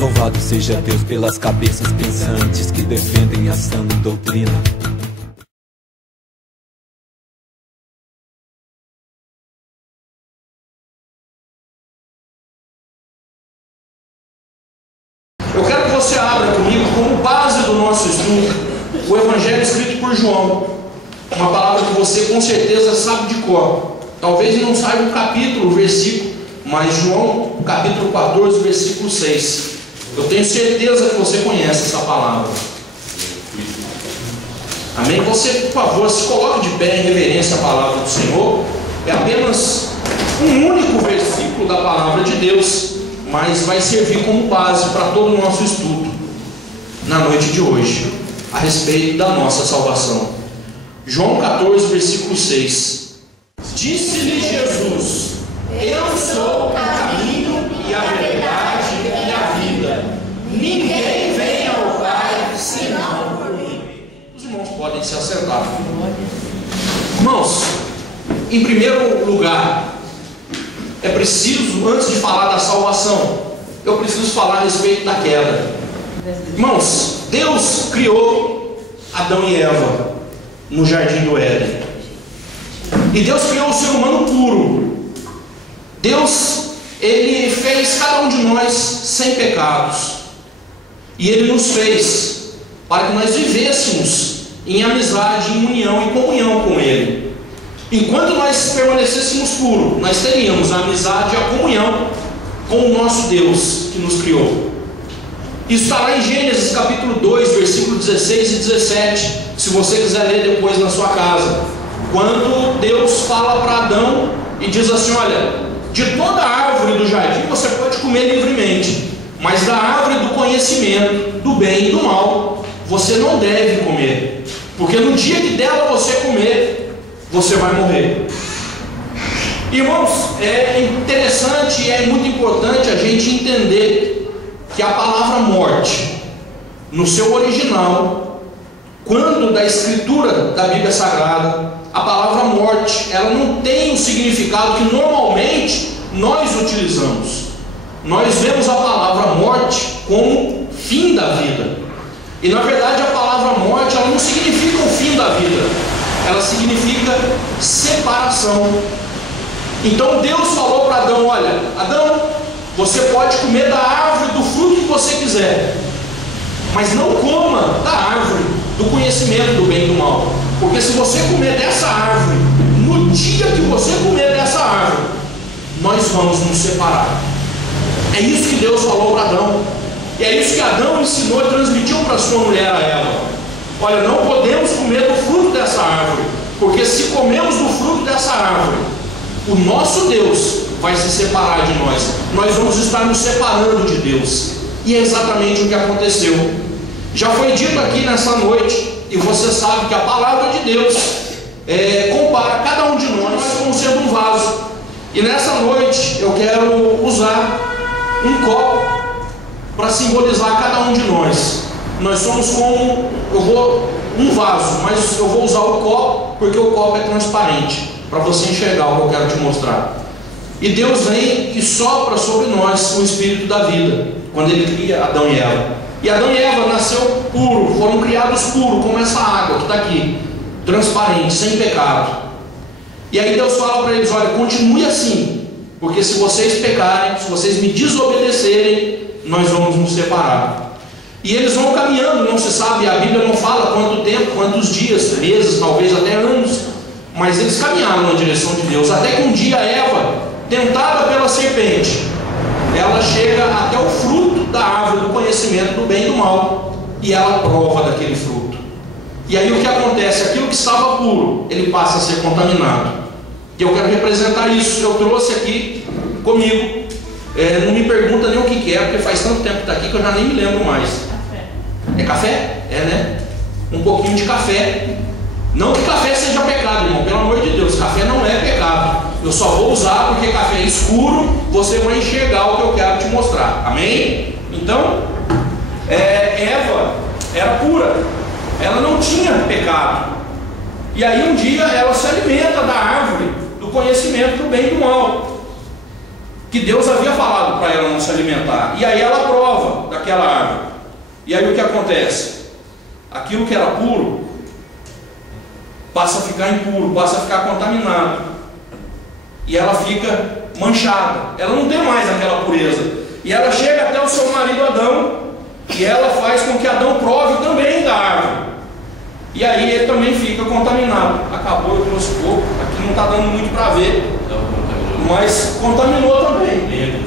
Louvado seja Deus pelas cabeças pensantes que defendem a sã doutrina. Eu quero que você abra comigo como base do nosso estudo o Evangelho escrito por João, uma palavra que você com certeza sabe de cor. Talvez não saiba o capítulo, o versículo, mas João, capítulo 14, versículo 6. Eu tenho certeza que você conhece essa palavra. Amém? Você, por favor, se coloque de pé em reverência à palavra do Senhor. É apenas um único versículo da palavra de Deus, mas vai servir como base para todo o nosso estudo na noite de hoje, a respeito da nossa salvação. João 14, versículo 6. Disse-lhe Jesus: eu sou o caminho e a verdade e a vida. Ninguém vem ao Pai senão por mim. Os irmãos podem se assentar. Irmãos, em primeiro lugar, é preciso, antes de falar da salvação, eu preciso falar a respeito da queda. Irmãos, Deus criou Adão e Eva no jardim do Éden. E Deus criou o ser humano puro. Deus, Ele fez cada um de nós sem pecados. E Ele nos fez para que nós vivêssemos em amizade, em união e comunhão com Ele. Enquanto nós permanecêssemos puros, nós teríamos a amizade e a comunhão com o nosso Deus que nos criou. Isso está lá em Gênesis capítulo 2, versículo 16 e 17, se você quiser ler depois na sua casa, quando Deus fala para Adão e diz assim: olha, de toda árvore do jardim você pode comer livremente, mas da árvore do conhecimento do bem e do mal você não deve comer, porque no dia que dela você comer, você vai morrer. Irmãos, é interessante e é muito importante a gente entender que a palavra morte, no seu original, quando da escritura da Bíblia Sagrada, a palavra morte, ela não tem o significado que normalmente nós utilizamos. Nós vemos a palavra morte como fim da vida. E na verdade a palavra morte, ela não significa o fim da vida, ela significa separação. Então Deus falou para Adão: olha, Adão, você pode comer da árvore do fruto que você quiser, mas não coma da árvore do conhecimento do bem e do mal, porque se você comer dessa árvore, no dia que você comer dessa árvore, nós vamos nos separar. É isso que Deus falou para Adão, e é isso que Adão ensinou e transmitiu para sua mulher, a Eva: olha, não podemos comer do fruto dessa árvore, porque se comemos do fruto dessa árvore, o nosso Deus vai se separar de nós, nós vamos estar nos separando de Deus. E é exatamente o que aconteceu. Já foi dito aqui nessa noite, e você sabe que a palavra de Deus compara cada um de nós como sendo um vaso. E nessa noite eu quero usar um copo para simbolizar cada um de nós. Nós somos como um vaso, mas eu vou usar o copo porque o copo é transparente, para você enxergar o que eu quero te mostrar. E Deus vem e sopra sobre nós o Espírito da vida, quando Ele cria Adão e Eva. E Adão e Eva nasceu puro, foram criados puros, como essa água que está aqui, transparente, sem pecado. E aí Deus fala para eles: olha, continue assim, porque se vocês pecarem, se vocês me desobedecerem, nós vamos nos separar. E eles vão caminhando, não se sabe, a Bíblia não fala quanto tempo, quantos dias, meses, talvez até anos, mas eles caminharam na direção de Deus, até que um dia Eva, tentada pela serpente, ela chega até o fruto da árvore do conhecimento do bem e do mal, e ela prova daquele fruto. E aí o que acontece? Aquilo que estava puro, ele passa a ser contaminado. E eu quero representar isso. Eu trouxe aqui comigo, não me pergunta nem o que é, porque faz tanto tempo que está aqui que eu já nem me lembro mais. Café. É café? É, né? Um pouquinho de café. Não que café seja pecado, irmão, pelo amor de Deus, café não é pecado. Eu só vou usar porque café é escuro, você vai enxergar o que eu quero te mostrar. Amém? Então, Eva era pura, ela não tinha pecado. E aí um dia ela se alimenta da árvore do conhecimento do bem e do mal, que Deus havia falado para ela não se alimentar. E aí ela prova daquela árvore. E aí o que acontece? Aquilo que era puro passa a ficar impuro, passa a ficar contaminado. E ela fica manchada. Ela não tem mais aquela pureza. E ela chega até o seu marido Adão, e ela faz com que Adão prove também da árvore. E aí ele também fica contaminado. Acabou, eu trouxe pouco. Aqui não está dando muito para ver, mas contaminou também.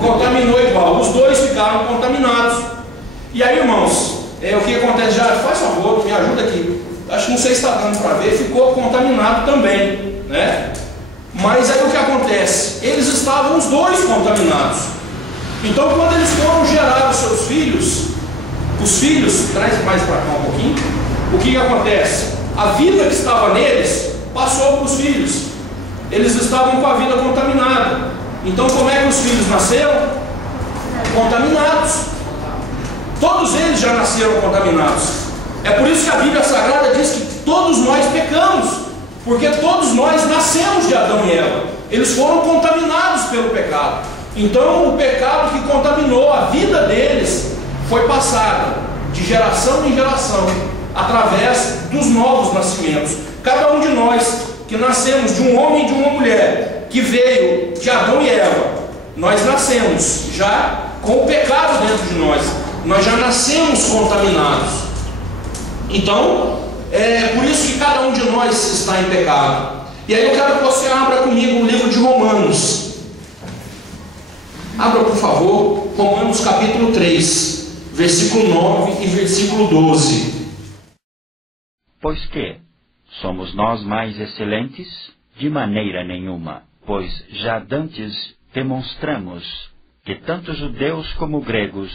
Contaminou igual. Os dois ficaram contaminados. E aí, irmãos, o que acontece? Já faz favor, me ajuda aqui. Acho que não sei se está dando para ver. Ficou contaminado também, né? Mas aí o que acontece? Eles estavam os dois contaminados. Então, quando eles foram gerar os seus filhos, os filhos, traz mais para cá um pouquinho. O que acontece? A vida que estava neles passou para os filhos. Eles estavam com a vida contaminada. Então, como é que os filhos nasceram? Contaminados. Todos eles já nasceram contaminados. É por isso que a Bíblia Sagrada diz que todos nós pecamos, porque todos nós nascemos de Adão e Eva. Eles foram contaminados pelo pecado. Então, o pecado que contaminou a vida deles foi passado de geração em geração, através dos novos nascimentos. Cada um de nós que nascemos de um homem e de uma mulher, que veio de Adão e Eva, nós nascemos já com o pecado dentro de nós. Nós já nascemos contaminados. Então, é por isso que cada um de nós está em pecado. E aí eu quero que você abra comigo o livro de Romanos. Abra, por favor, Romanos capítulo 3, versículo 9 e versículo 12. Pois que somos nós mais excelentes? De maneira nenhuma, pois já dantes demonstramos que tanto judeus como gregos,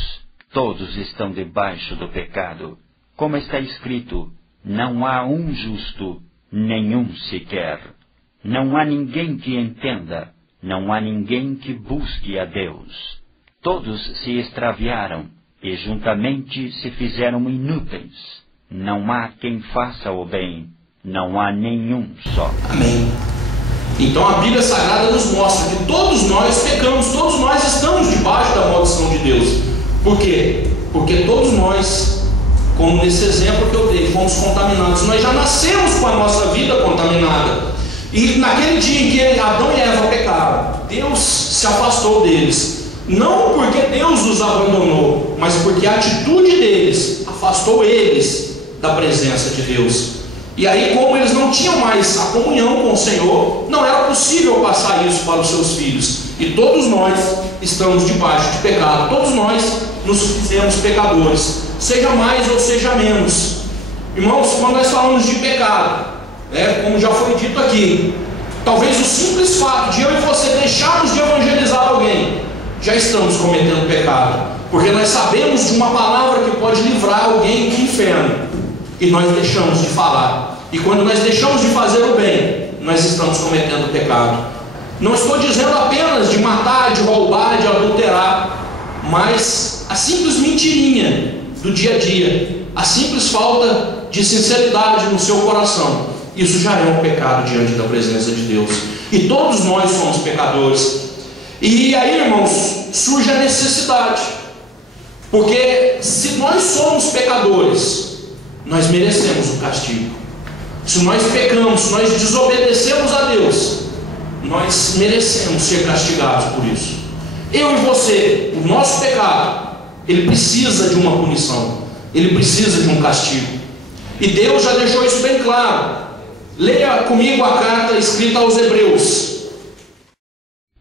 todos estão debaixo do pecado. Como está escrito, não há um justo, nenhum sequer. Não há ninguém que entenda, não há ninguém que busque a Deus. Todos se extraviaram e juntamente se fizeram inúteis. Não há quem faça o bem, não há nenhum só. Amém. Então a Bíblia Sagrada nos mostra que todos nós pecamos, todos nós estamos debaixo da maldição de Deus. Por quê? Porque todos nós, como nesse exemplo que eu dei, fomos contaminados. Nós já nascemos com a nossa vida contaminada. E naquele dia em que Adão e Eva pecaram, Deus se afastou deles. Não porque Deus os abandonou, mas porque a atitude deles afastou eles da presença de Deus. E aí, como eles não tinham mais a comunhão com o Senhor, não era possível passar isso para os seus filhos. E todos nós estamos debaixo de pecado. Todos nós nos fizemos pecadores, seja mais ou seja menos. Irmãos, quando nós falamos de pecado, como já foi dito aqui, talvez o simples fato de eu e você deixarmos de evangelizar alguém, já estamos cometendo pecado, porque nós sabemos de uma palavra que pode livrar alguém do inferno, e nós deixamos de falar. E quando nós deixamos de fazer o bem, nós estamos cometendo pecado. Não estou dizendo apenas de matar, de roubar, de adulterar, mas a simples mentirinha do dia a dia, a simples falta de sinceridade no seu coração, isso já é um pecado diante da presença de Deus. E todos nós somos pecadores. E aí, irmãos, surge a necessidade, porque se nós somos pecadores, nós merecemos o castigo. Se nós pecamos, se nós desobedecemos a Deus, nós merecemos ser castigados por isso. Eu e você, o nosso pecado, ele precisa de uma punição, ele precisa de um castigo. E Deus já deixou isso bem claro. Leia comigo a carta escrita aos Hebreus.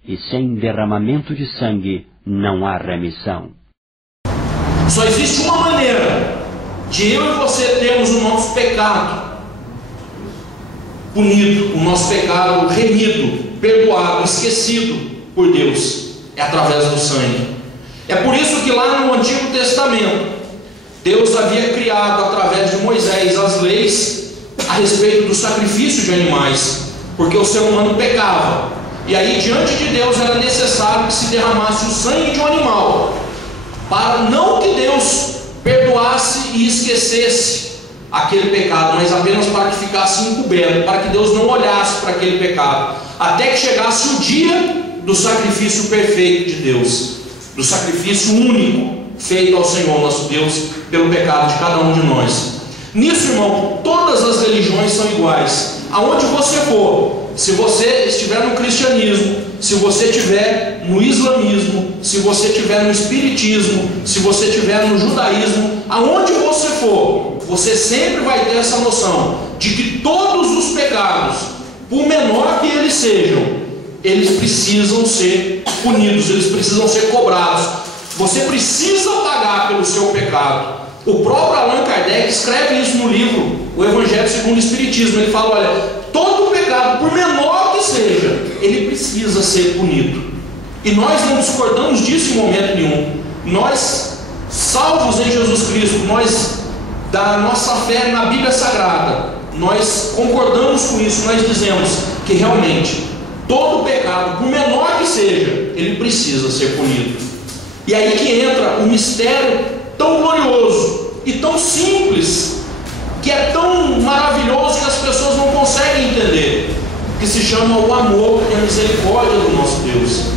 E sem derramamento de sangue não há remissão. Só existe uma maneira de eu e você termos o nosso pecado punido, o nosso pecado remido, perdoado, esquecido por Deus, é através do sangue. É por isso que lá no Antigo Testamento, Deus havia criado através de Moisés as leis a respeito do sacrifício de animais, porque o ser humano pecava, e aí diante de Deus era necessário que se derramasse o sangue de um animal, para não que Deus perdoasse e esquecesse aquele pecado, mas apenas para que ficasse encoberto, para que Deus não olhasse para aquele pecado, até que chegasse o dia do sacrifício perfeito de Deus, do sacrifício único feito ao Senhor nosso Deus pelo pecado de cada um de nós. Nisso, irmão, todas as religiões são iguais. Aonde você for, se você estiver no cristianismo, se você estiver no islamismo, se você estiver no espiritismo, se você estiver no judaísmo, aonde você for, você sempre vai ter essa noção de que todos os pecados, por menor que eles sejam, eles precisam ser punidos, eles precisam ser cobrados. Você precisa pagar pelo seu pecado. O próprio Allan Kardec escreve isso no livro O Evangelho segundo o Espiritismo. Ele fala, olha, todo pecado, por menor que seja, ele precisa ser punido. E nós não discordamos disso em momento nenhum. Nós, salvos em Jesus Cristo, nós, da nossa fé na Bíblia Sagrada, nós concordamos com isso. Nós dizemos que realmente todo pecado, por menor que seja, ele precisa ser punido. E aí que entra o mistério tão glorioso e tão simples, que é tão maravilhoso que as pessoas não conseguem entender, que se chama o amor e a misericórdia do nosso Deus.